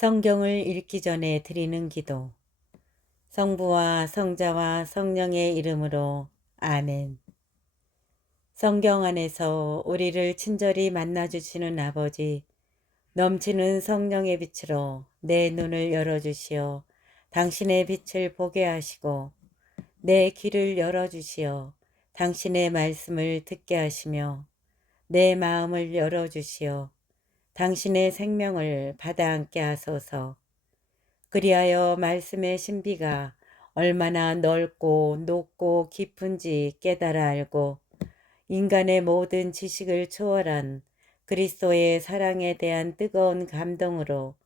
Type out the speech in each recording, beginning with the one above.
성경을 읽기 전에 드리는 기도. 성부와 성자와 성령의 이름으로 아멘. 성경 안에서 우리를 친절히 만나주시는 아버지, 넘치는 성령의 빛으로 내 눈을 열어주시어 당신의 빛을 보게 하시고 내 귀를 열어주시어 당신의 말씀을 듣게 하시며 내 마음을 열어주시어 당신의 생명을 받아 안게 하소서. 그리하여 말씀의 신비가 얼마나 넓고 높고 깊은지 깨달아 알고 인간의 모든 지식을 초월한 그리스도의 사랑에 대한 뜨거운 감동으로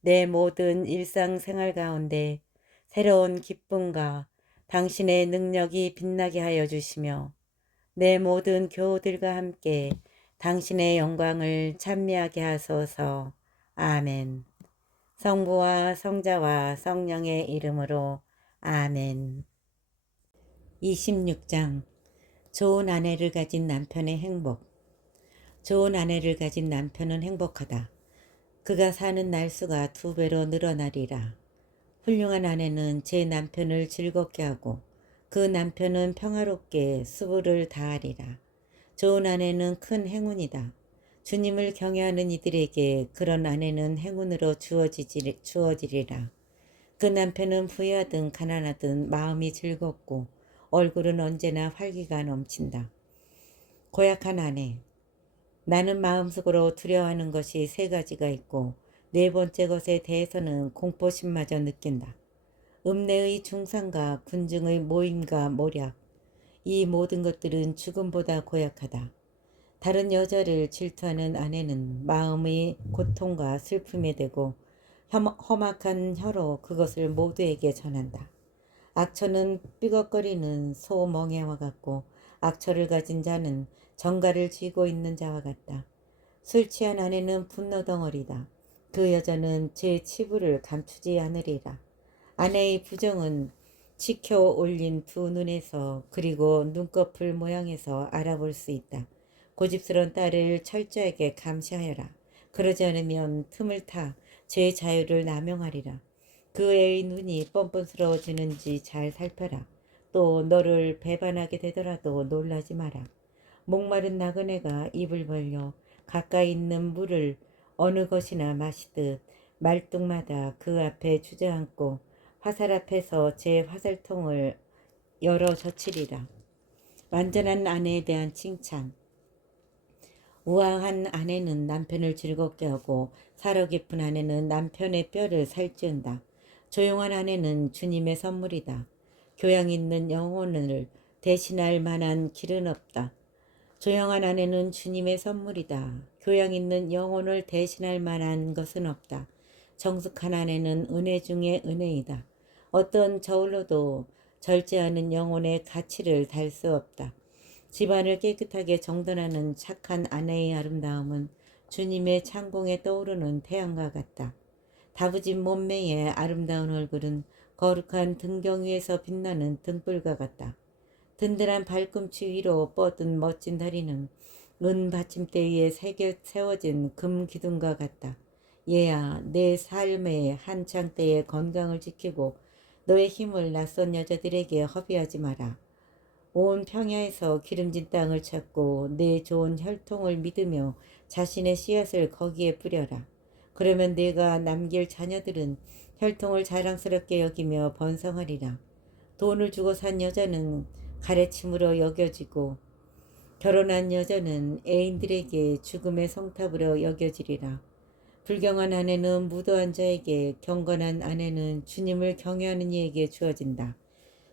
내 모든 일상생활 가운데 새로운 기쁨과 당신의 능력이 빛나게 하여 주시며 내 모든 교우들과 함께 당신의 영광을 찬미하게 하소서. 아멘. 성부와 성자와 성령의 이름으로 아멘. 26장. 좋은 아내를 가진 남편의 행복. 좋은 아내를 가진 남편은 행복하다. 그가 사는 날수가 2배로 늘어나리라. 훌륭한 아내는 제 남편을 즐겁게 하고 그 남편은 평화롭게 수고를 다하리라. 좋은 아내는 큰 행운이다. 주님을 경외하는 이들에게 그런 아내는 행운으로 주어지리라. 그 남편은 부유하든 가난하든 마음이 즐겁고 얼굴은 언제나 활기가 넘친다. 고약한 아내. 나는 마음속으로 두려워하는 것이 3가지가 있고 4번째 것에 대해서는 공포심마저 느낀다. 읍내의 중상과 군중의 모임과 모략. 이 모든 것들은 죽음보다 고약하다. 다른 여자를 질투하는 아내는 마음의 고통과 슬픔에 대고 험악한 혀로 그것을 모두에게 전한다. 악처는 삐걱거리는 소멍에와 같고 악처를 가진 자는 정갈을 쥐고 있는 자와 같다. 술 취한 아내는 분노덩어리다. 그 여자는 제 치부를 감추지 않으리라. 아내의 부정은 치켜 올린 2 눈에서 그리고 눈꺼풀 모양에서 알아볼 수 있다. 고집스러운 딸을 철저하게 감시하여라. 그러지 않으면 틈을 타 제 자유를 남용하리라. 그 애의 눈이 뻔뻔스러워지는지 잘 살펴라. 또 너를 배반하게 되더라도 놀라지 마라. 목마른 나그네가 입을 벌려 가까이 있는 물을 어느 것이나 마시듯 말뚝마다 그 앞에 주저앉고 화살 앞에서 제 화살통을 열어 젖히리라. 완전한 아내에 대한 칭찬. 우아한 아내는 남편을 즐겁게 하고 사려 깊은 아내는 남편의 뼈를 살찌운다. 조용한 아내는 주님의 선물이다. 교양 있는 영혼을 대신할 만한 길은 없다. 조용한 아내는 주님의 선물이다. 교양 있는 영혼을 대신할 만한 것은 없다. 정숙한 아내는 은혜 중에 은혜이다. 어떤 저울로도 절제하는 영혼의 가치를 달 수 없다. 집안을 깨끗하게 정돈하는 착한 아내의 아름다움은 주님의 창공에 떠오르는 태양과 같다. 다부진 몸매의 아름다운 얼굴은 거룩한 등경 위에서 빛나는 등불과 같다. 든든한 발꿈치 위로 뻗은 멋진 다리는 은 받침대 위에 세워진 금 기둥과 같다. 얘야, 내 삶의 한창 때의 건강을 지키고 너의 힘을 낯선 여자들에게 허비하지 마라. 온 평야에서 기름진 땅을 찾고 내 좋은 혈통을 믿으며 자신의 씨앗을 거기에 뿌려라. 그러면 내가 남길 자녀들은 혈통을 자랑스럽게 여기며 번성하리라. 돈을 주고 산 여자는 가래침으로 여겨지고 결혼한 여자는 애인들에게 죽음의 성탑으로 여겨지리라. 불경한 아내는 무도한 자에게, 경건한 아내는 주님을 경외하는 이에게 주어진다.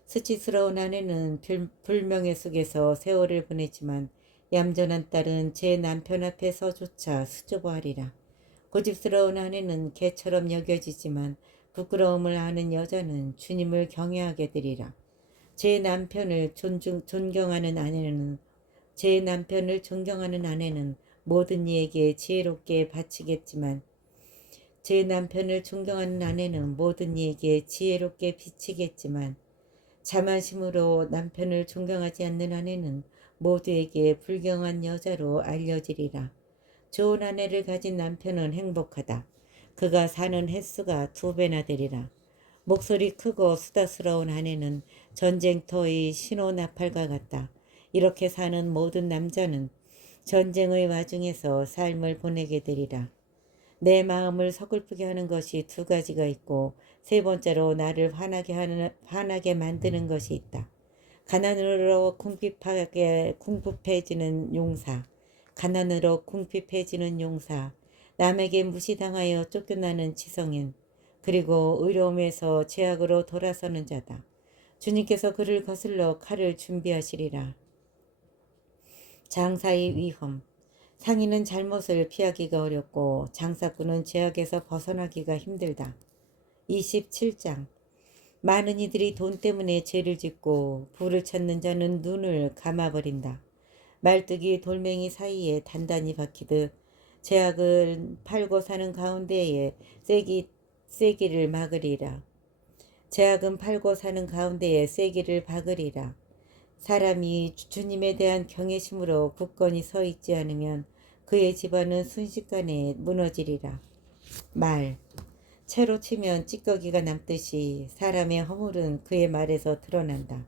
수치스러운 아내는 불명예 속에서 세월을 보냈지만 얌전한 딸은 제 남편 앞에서조차 수줍어하리라. 고집스러운 아내는 개처럼 여겨지지만 부끄러움을 아는 여자는 주님을 경외하게 되리라. 제 남편을 존경하는 아내는 모든 이에게 지혜롭게 바치겠지만 제 남편을 존경하는 아내는 모든 이에게 지혜롭게 비치겠지만 자만심으로 남편을 존경하지 않는 아내는 모두에게 불경한 여자로 알려지리라. 좋은 아내를 가진 남편은 행복하다. 그가 사는 횟수가 2배나 되리라. 목소리 크고 수다스러운 아내는 전쟁터의 신호나팔과 같다. 이렇게 사는 모든 남자는 전쟁의 와중에서 삶을 보내게 되리라. 내 마음을 서글프게 하는 것이 2가지가 있고 3번째로 나를 화나게 만드는 것이 있다. 가난으로 궁핍해지는 용사, 가난으로 궁핍해지는 용사, 남에게 무시당하여 쫓겨나는 지성인, 그리고 의로움에서 죄악으로 돌아서는 자다. 주님께서 그를 거슬러 칼을 준비하시리라. 장사의 위험. 상인은 잘못을 피하기가 어렵고 장사꾼은 죄악에서 벗어나기가 힘들다. 27장. 많은 이들이 돈 때문에 죄를 짓고 불을 찾는 자는 눈을 감아버린다. 말뚝이 돌멩이 사이에 단단히 박히듯 죄악을 팔고 사는 가운데에 쐐기를 막으리라. 죄악은 팔고 사는 가운데에 쐐기를 박으리라. 사람이 주님에 대한 경외심으로 굳건히 서 있지 않으면 그의 집안은 순식간에 무너지리라. 말. 채로 치면 찌꺼기가 남듯이 사람의 허물은 그의 말에서 드러난다.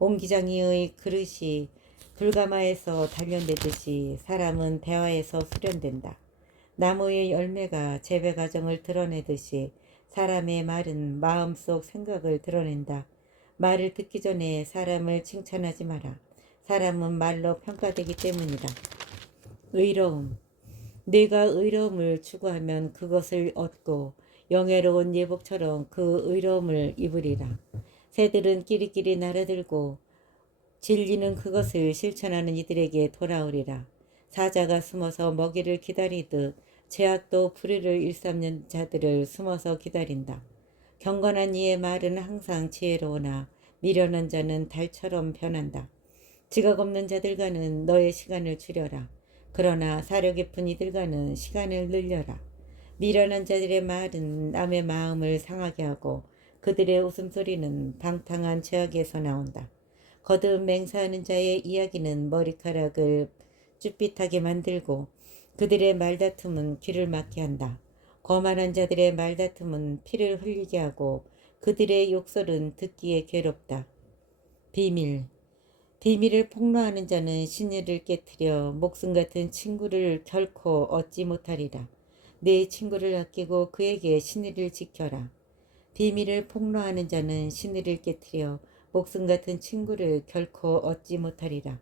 옹기장이의 그릇이 불가마에서 단련되듯이 사람은 대화에서 수련된다. 나무의 열매가 재배 과정을 드러내듯이 사람의 말은 마음속 생각을 드러낸다. 말을 듣기 전에 사람을 칭찬하지 마라. 사람은 말로 평가되기 때문이다. 의로움. 네가 의로움을 추구하면 그것을 얻고 영예로운 예복처럼 그 의로움을 입으리라. 새들은 끼리끼리 날아들고 진리는 그것을 실천하는 이들에게 돌아오리라. 사자가 숨어서 먹이를 기다리듯 죄악도 불의를 일삼는 자들을 숨어서 기다린다. 경건한 이의 말은 항상 지혜로우나 미련한 자는 달처럼 변한다. 지각 없는 자들과는 너의 시간을 줄여라. 그러나 사려 깊은 이들과는 시간을 늘려라. 미련한 자들의 말은 남의 마음을 상하게 하고 그들의 웃음소리는 방탕한 죄악에서 나온다. 거듭 맹세하는 자의 이야기는 머리카락을 쭈삣하게 만들고 그들의 말다툼은 귀를 막게 한다. 거만한 자들의 말다툼은 피를 흘리게 하고 그들의 욕설은 듣기에 괴롭다. 비밀. 비밀을 폭로하는 자는 신의를 깨뜨려 목숨 같은 친구를 결코 얻지 못하리라. 내 친구를 아끼고 그에게 신의를 지켜라. 비밀을 폭로하는 자는 신의를 깨뜨려 목숨 같은 친구를 결코 얻지 못하리라.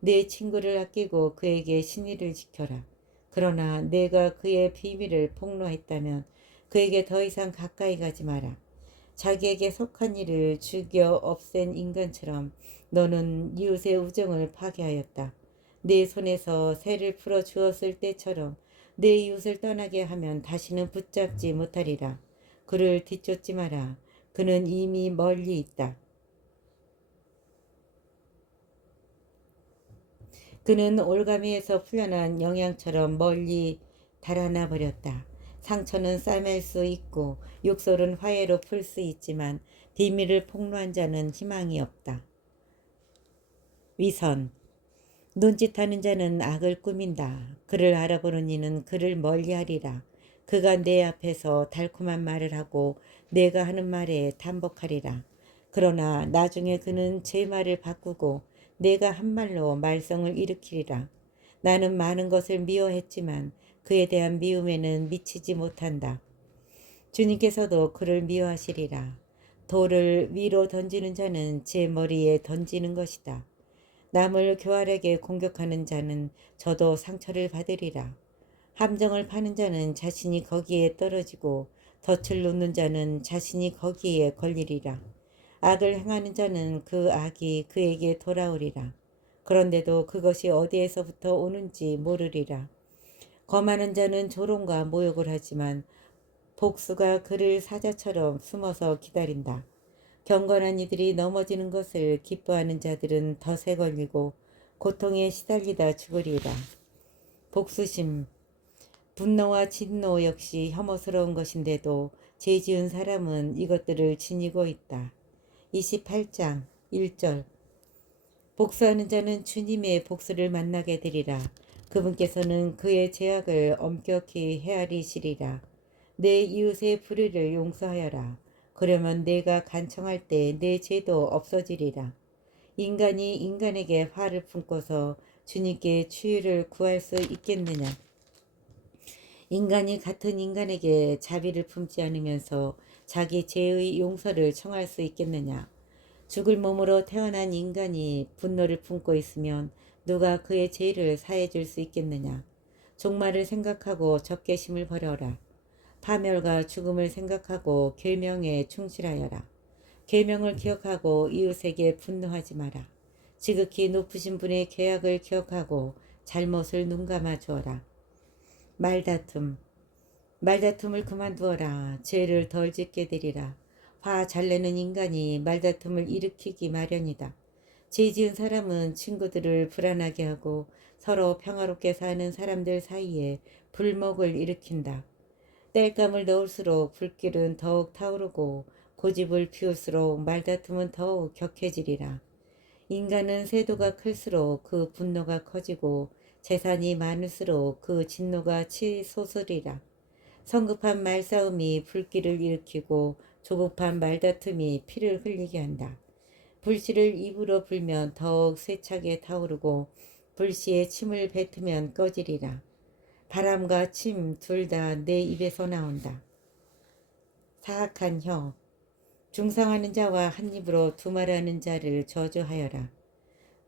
내 친구를 아끼고 그에게 신의를 지켜라. 그러나 내가 그의 비밀을 폭로했다면 그에게 더 이상 가까이 가지 마라. 자기에게 속한 이를 죽여 없앤 인간처럼 너는 이웃의 우정을 파괴하였다. 네 손에서 새를 풀어 주었을 때처럼 내 이웃을 떠나게 하면 다시는 붙잡지 못하리라. 그를 뒤쫓지 마라. 그는 이미 멀리 있다. 그는 올가미에서 풀려난 영양처럼 멀리 달아나 버렸다. 상처는 싸맬 수 있고 욕설은 화해로 풀 수 있지만 비밀을 폭로한 자는 희망이 없다. 위선. 눈짓하는 자는 악을 꾸민다. 그를 알아보는 이는 그를 멀리하리라. 그가 내 앞에서 달콤한 말을 하고 내가 하는 말에 담복하리라. 그러나 나중에 그는 제 말을 바꾸고 내가 한 말로 말썽을 일으키리라. 나는 많은 것을 미워했지만 그에 대한 미움에는 미치지 못한다. 주님께서도 그를 미워하시리라. 돌을 위로 던지는 자는 제 머리에 던지는 것이다. 남을 교활하게 공격하는 자는 저도 상처를 받으리라. 함정을 파는 자는 자신이 거기에 떨어지고 덫을 놓는 자는 자신이 거기에 걸리리라. 악을 행하는 자는 그 악이 그에게 돌아오리라. 그런데도 그것이 어디에서부터 오는지 모르리라. 거만한 자는 조롱과 모욕을 하지만 복수가 그를 사자처럼 숨어서 기다린다. 경건한 이들이 넘어지는 것을 기뻐하는 자들은 덫에 걸리고 고통에 시달리다 죽으리라. 복수심. 분노와 진노 역시 혐오스러운 것인데도 죄 지은 사람은 이것들을 지니고 있다. 28장 1절. 복수하는 자는 주님의 복수를 만나게 되리라. 그분께서는 그의 죄악을 엄격히 헤아리시리라. 내 이웃의 불의를 용서하여라. 그러면 내가 간청할 때 내 죄도 없어지리라. 인간이 인간에게 화를 품고서 주님께 치유를 구할 수 있겠느냐? 인간이 같은 인간에게 자비를 품지 않으면서 자기 죄의 용서를 청할 수 있겠느냐? 죽을 몸으로 태어난 인간이 분노를 품고 있으면 누가 그의 죄를 사해 줄 수 있겠느냐? 종말을 생각하고 적개심을 버려라. 파멸과 죽음을 생각하고 계명에 충실하여라. 계명을 기억하고 이웃에게 분노하지 마라. 지극히 높으신 분의 계약을 기억하고 잘못을 눈감아 주어라. 말다툼을 그만두어라. 죄를 덜 짓게 되리라. 화 잘 내는 인간이 말다툼을 일으키기 마련이다. 죄 지은 사람은 친구들을 불안하게 하고 서로 평화롭게 사는 사람들 사이에 불목을 일으킨다. 땔감을 넣을수록 불길은 더욱 타오르고 고집을 피울수록 말다툼은 더욱 격해지리라. 인간은 세도가 클수록 그 분노가 커지고 재산이 많을수록 그 진노가 치솟으리라. 성급한 말싸움이 불길을 일으키고 조급한 말다툼이 피를 흘리게 한다. 불씨를 입으로 불면 더욱 쇠차게 타오르고 불씨에 침을 뱉으면 꺼지리라. 바람과 침 둘 다 내 입에서 나온다. 사악한 혀. 중상하는 자와 한 입으로 두말하는 자를 저주하여라.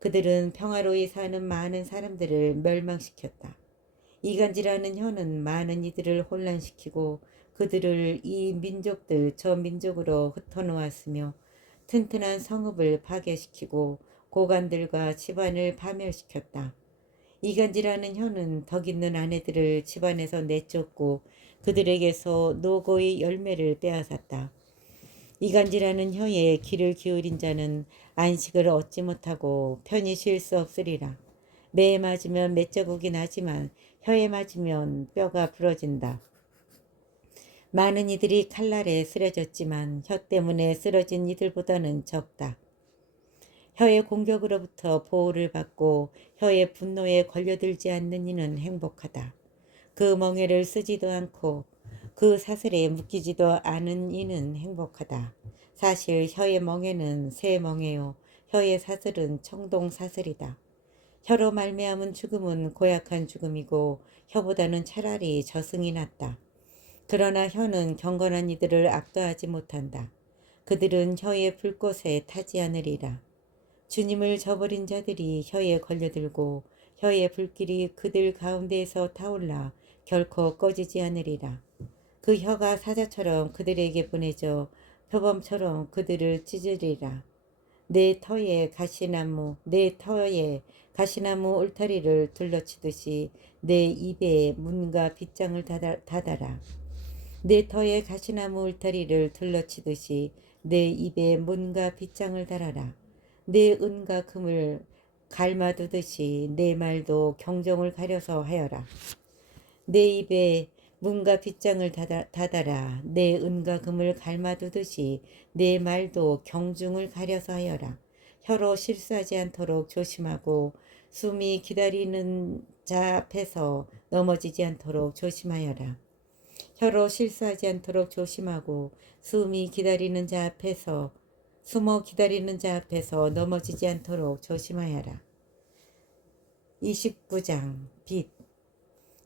그들은 평화로이 사는 많은 사람들을 멸망시켰다. 이간질하는 혀는 많은 이들을 혼란시키고 그들을 이 민족들 저 민족으로 흩어놓았으며 튼튼한 성읍을 파괴시키고 고관들과 집안을 파멸시켰다. 이간질하는 혀는 덕 있는 아내들을 집안에서 내쫓고 그들에게서 노고의 열매를 빼앗았다. 이간질하는 혀에 귀를 기울인 자는 안식을 얻지 못하고 편히 쉴 수 없으리라. 매에 맞으면 맷자국이 나지만 혀에 맞으면 뼈가 부러진다. 많은 이들이 칼날에 쓰러졌지만 혀 때문에 쓰러진 이들보다는 적다. 혀의 공격으로부터 보호를 받고 혀의 분노에 걸려들지 않는 이는 행복하다. 그 멍에를 쓰지도 않고 그 사슬에 묶이지도 않은 이는 행복하다. 사실 혀의 멍에는 새 멍에요. 혀의 사슬은 청동 사슬이다. 혀로 말미암은 죽음은 고약한 죽음이고 혀보다는 차라리 저승이 낫다. 그러나 혀는 경건한 이들을 압도하지 못한다. 그들은 혀의 불꽃에 타지 않으리라. 주님을 저버린 자들이 혀에 걸려들고 혀의 불길이 그들 가운데에서 타올라 결코 꺼지지 않으리라. 그 혀가 사자처럼 그들에게 보내져 표범처럼 그들을 찢으리라. 내 터에 가시나무 울타리를 둘러치듯이 내 입에 문과 빗장을 닫아라. 내 터에 가시나무 울타리를 둘러치듯이 내 입에 문과 빗장을 달아라. 내 은과 금을 갈마두듯이 내 말도 경정을 가려서 하여라. 내 입에 문과 빗장을 닫아라. 내 은과 금을 갈마두듯이 내 말도 경중을 가려서 하여라. 혀로 실수하지 않도록 조심하고 숨이 기다리는 자 앞에서 넘어지지 않도록 조심하여라. 혀로 실수하지 않도록 조심하고 숨어 기다리는 자 앞에서 넘어지지 않도록 조심하여라. 29장 빚.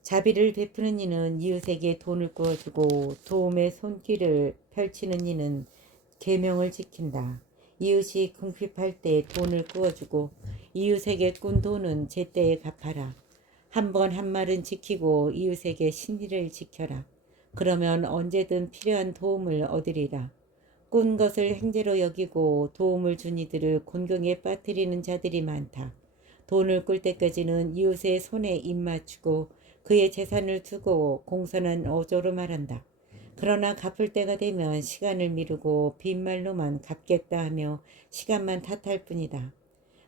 자비를 베푸는 이는 이웃에게 돈을 구워주고 도움의 손길을 펼치는 이는 계명을 지킨다. 이웃이 궁핍할 때 돈을 구워주고 이웃에게 꾼 돈은 제때에 갚아라. 한 번 한 말은 지키고 이웃에게 신의를 지켜라. 그러면 언제든 필요한 도움을 얻으리라. 꾼 것을 행제로 여기고 도움을 준 이들을 곤경에 빠뜨리는 자들이 많다. 돈을 꿀 때까지는 이웃의 손에 입 맞추고 그의 재산을 두고 공손한 어조로 말한다. 그러나 갚을 때가 되면 시간을 미루고 빈말로만 갚겠다 하며 시간만 탓할 뿐이다.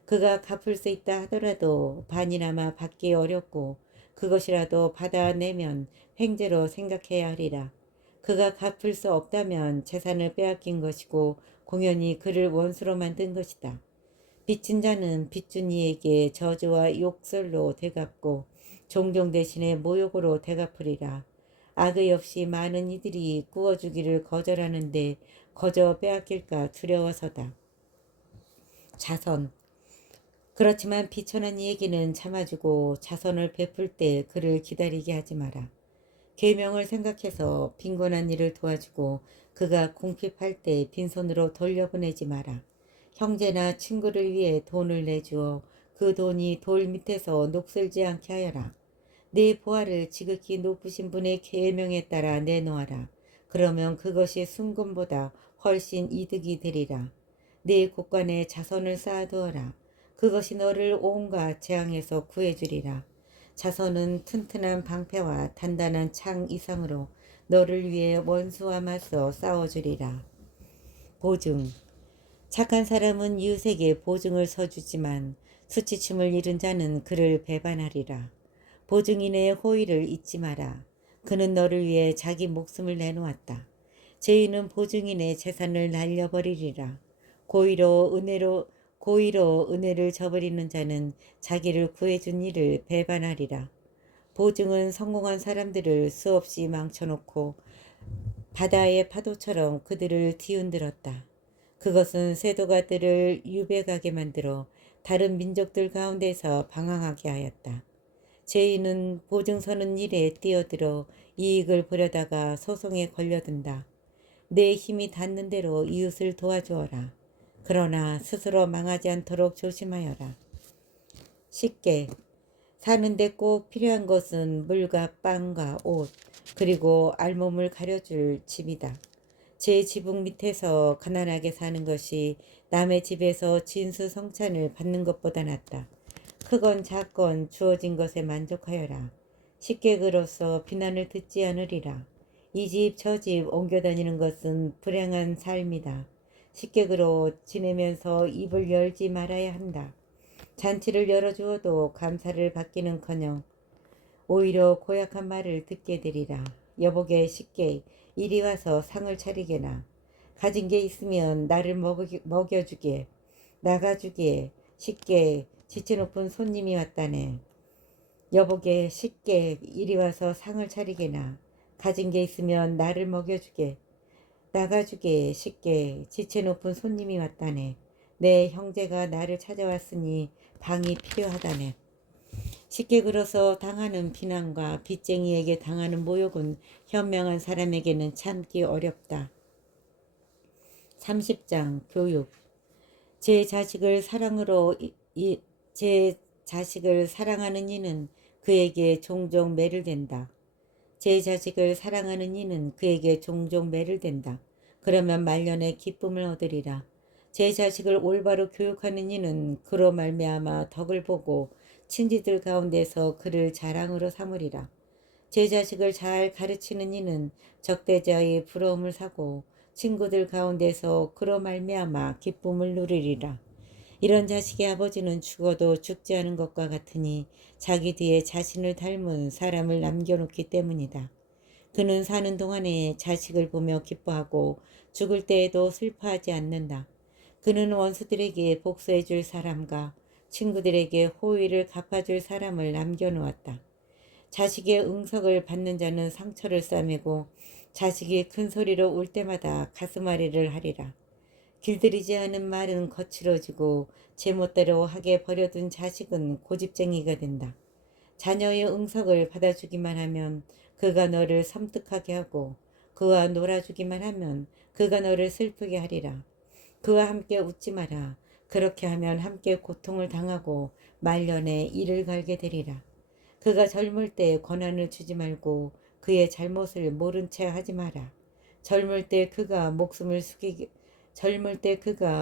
그가 갚을 수 있다 하더라도 반이나마 받기 어렵고 그것이라도 받아내면 횡재로 생각해야 하리라. 그가 갚을 수 없다면 재산을 빼앗긴 것이고 공연히 그를 원수로 만든 것이다. 빚진 자는 빚준 이에게 저주와 욕설로 되갚고 존경 대신에 모욕으로 되갚으리라. 악의 없이 많은 이들이 구워주기를 거절하는데 거저 빼앗길까 두려워서다. 자선. 그렇지만 비천한 이에게는 참아주고 자선을 베풀 때 그를 기다리게 하지 마라. 계명을 생각해서 빈곤한 이를 도와주고 그가 궁핍할 때 빈손으로 돌려보내지 마라. 형제나 친구를 위해 돈을 내주어 그 돈이 돌 밑에서 녹슬지 않게 하여라. 네 보화를 지극히 높으신 분의 계명에 따라 내놓아라. 그러면 그것이 순금보다 훨씬 이득이 되리라. 네 곳간에 자선을 쌓아두어라. 그것이 너를 온갖 재앙에서 구해주리라. 자선은 튼튼한 방패와 단단한 창 이상으로 너를 위해 원수와 맞서 싸워주리라. 보증. 착한 사람은 이웃에게 보증을 서주지만 수치춤을 잃은 자는 그를 배반하리라. 보증인의 호의를 잊지 마라. 그는 너를 위해 자기 목숨을 내놓았다. 죄인은 보증인의 재산을 날려버리리라. 고의로 은혜를 저버리는 자는 자기를 구해준 이를 배반하리라. 보증은 성공한 사람들을 수없이 망쳐놓고 바다의 파도처럼 그들을 뒤흔들었다. 그것은 세도가들을 유배가게 만들어 다른 민족들 가운데서 방황하게 하였다. 죄인은 보증 서는 일에 뛰어들어 이익을 보려다가 소송에 걸려든다. 내 힘이 닿는 대로 이웃을 도와주어라. 그러나 스스로 망하지 않도록 조심하여라. 쉽게. 사는데 꼭 필요한 것은 물과 빵과 옷, 그리고 알몸을 가려줄 집이다. 제 지붕 밑에서 가난하게 사는 것이 남의 집에서 진수성찬을 받는 것보다 낫다. 크건 작건 주어진 것에 만족하여라. 식객으로서 비난을 듣지 않으리라. 이 집 저 집 옮겨 다니는 것은 불행한 삶이다. 식객으로 지내면서 입을 열지 말아야 한다. 잔치를 열어주어도 감사를 받기는커녕 오히려 고약한 말을 듣게 되리라. 여보게 식객, 이리 와서 상을 차리게나. 가진 게 있으면 나를 먹여주게. 나가주게. 식객, 지체 높은 손님이 왔다네. 여보게 식객, 이리 와서 상을 차리게나. 가진 게 있으면 나를 먹여주게. 나가주게. 식객, 지체 높은 손님이 왔다네. 내 형제가 나를 찾아왔으니 방이 필요하다네. 식객으로서 당하는 비난과 빚쟁이에게 당하는 모욕은 현명한 사람에게는 참기 어렵다. 30장 교육. 제 자식을 사랑하는 이는 그에게 종종 매를 된다. 제 자식을 사랑하는 이는 그에게 종종 매를 된다. 그러면 말년에 기쁨을 얻으리라. 제 자식을 올바로 교육하는 이는 그로 말미암아 덕을 보고 친지들 가운데서 그를 자랑으로 삼으리라. 제 자식을 잘 가르치는 이는 적대자의 부러움을 사고 친구들 가운데서 그로 말미암아 기쁨을 누리리라. 이런 자식의 아버지는 죽어도 죽지 않은 것과 같으니 자기 뒤에 자신을 닮은 사람을 남겨놓기 때문이다. 그는 사는 동안에 자식을 보며 기뻐하고 죽을 때에도 슬퍼하지 않는다. 그는 원수들에게 복수해줄 사람과 친구들에게 호의를 갚아줄 사람을 남겨놓았다. 자식의 응석을 받는 자는 상처를 싸매고 자식이 큰 소리로 울 때마다 가슴앓이를 하리라. 길들이지 않은 말은 거칠어지고 제멋대로 하게 버려둔 자식은 고집쟁이가 된다. 자녀의 응석을 받아주기만 하면 그가 너를 섬뜩하게 하고 그와 놀아주기만 하면 그가 너를 슬프게 하리라. 그와 함께 웃지 마라. 그렇게 하면 함께 고통을 당하고 말년에 이를 갈게 되리라. 그가 젊을 때 권한을 주지 말고 그의 잘못을 모른 채 하지 마라. 젊을 때 그가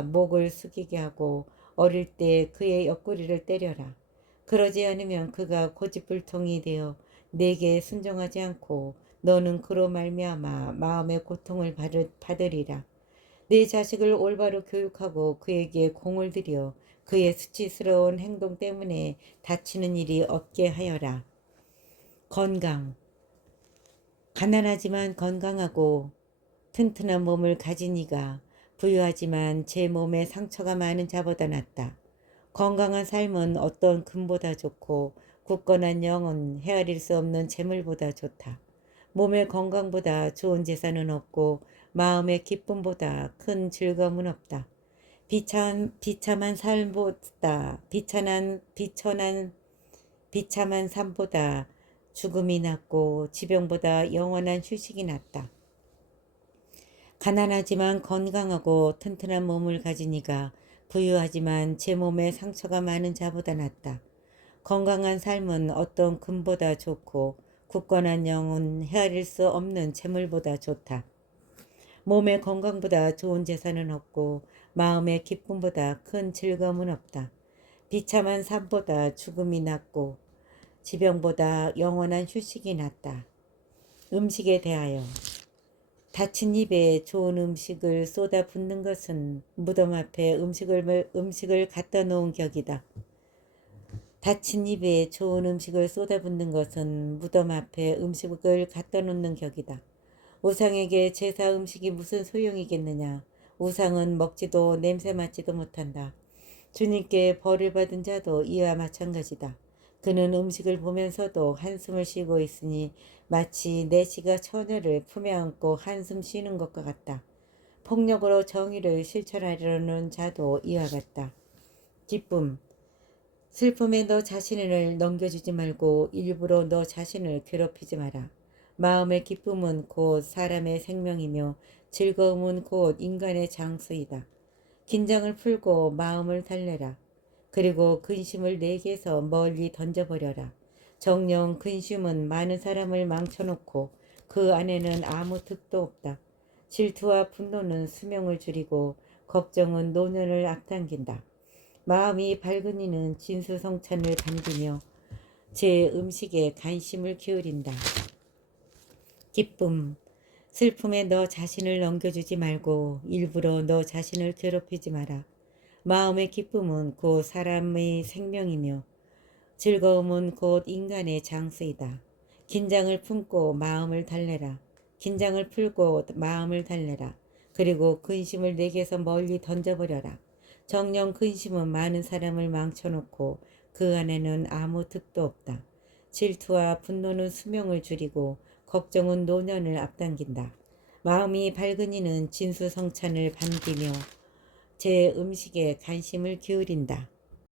목을 숙이게 하고 어릴 때 그의 옆구리를 때려라. 그러지 않으면 그가 고집불통이 되어 내게 순종하지 않고 너는 그로 말미암아 마음의 고통을 받으리라. 내 자식을 올바로 교육하고 그에게 공을 들여 그의 수치스러운 행동 때문에 다치는 일이 없게 하여라. 건강. 가난하지만 건강하고 튼튼한 몸을 가진 이가 부유하지만 제 몸에 상처가 많은 자보다 낫다. 건강한 삶은 어떤 금보다 좋고 굳건한 영은 헤아릴 수 없는 재물보다 좋다. 몸의 건강보다 좋은 재산은 없고 마음의 기쁨보다 큰 즐거움은 없다. 비참한 삶보다 비참한 삶보다 죽음이 낫고 지병보다 영원한 휴식이 낫다. 가난하지만 건강하고 튼튼한 몸을 가진 이가 부유하지만 제 몸에 상처가 많은 자보다 낫다. 건강한 삶은 어떤 금보다 좋고 굳건한 영은 헤아릴 수 없는 재물보다 좋다. 몸의 건강보다 좋은 재산은 없고 마음의 기쁨보다 큰 즐거움은 없다. 비참한 삶보다 죽음이 낫고 지병보다 영원한 휴식이 낫다. 음식에 대하여 다친 입에 좋은 음식을 쏟아붓는 것은 무덤 앞에 음식을 갖다 놓은 격이다. 다친 입에 좋은 음식을 쏟아붓는 것은 무덤 앞에 음식을 갖다 놓는 격이다. 우상에게 제사 음식이 무슨 소용이겠느냐. 우상은 먹지도 냄새 맡지도 못한다. 주님께 벌을 받은 자도 이와 마찬가지다. 그는 음식을 보면서도 한숨을 쉬고 있으니 마치 내시가 처녀를 품에 안고 한숨 쉬는 것과 같다. 폭력으로 정의를 실천하려는 자도 이와 같다. 기쁨. 슬픔에 너 자신을 넘겨주지 말고 일부러 너 자신을 괴롭히지 마라. 마음의 기쁨은 곧 사람의 생명이며 즐거움은 곧 인간의 장수이다. 긴장을 풀고 마음을 달래라. 그리고 근심을 내게서 멀리 던져버려라. 정녕 근심은 많은 사람을 망쳐놓고 그 안에는 아무 득도 없다. 질투와 분노는 수명을 줄이고 걱정은 노년을 앞당긴다. 마음이 밝은 이는 진수성찬을 반기며 제 음식에 관심을 기울인다. 기쁨. 슬픔에 너 자신을 넘겨주지 말고 일부러 너 자신을 괴롭히지 마라. 마음의 기쁨은 곧 사람의 생명이며 즐거움은 곧 인간의 장수이다. 긴장을 품고 마음을 달래라. 긴장을 풀고 마음을 달래라. 그리고 근심을 내게서 멀리 던져버려라. 정녕 근심은 많은 사람을 망쳐놓고 그 안에는 아무 득도 없다. 질투와 분노는 수명을 줄이고 걱정은 노년을 앞당긴다. 마음이 밝은 이는 진수성찬을 반기며 제 음식에 관심을 기울인다.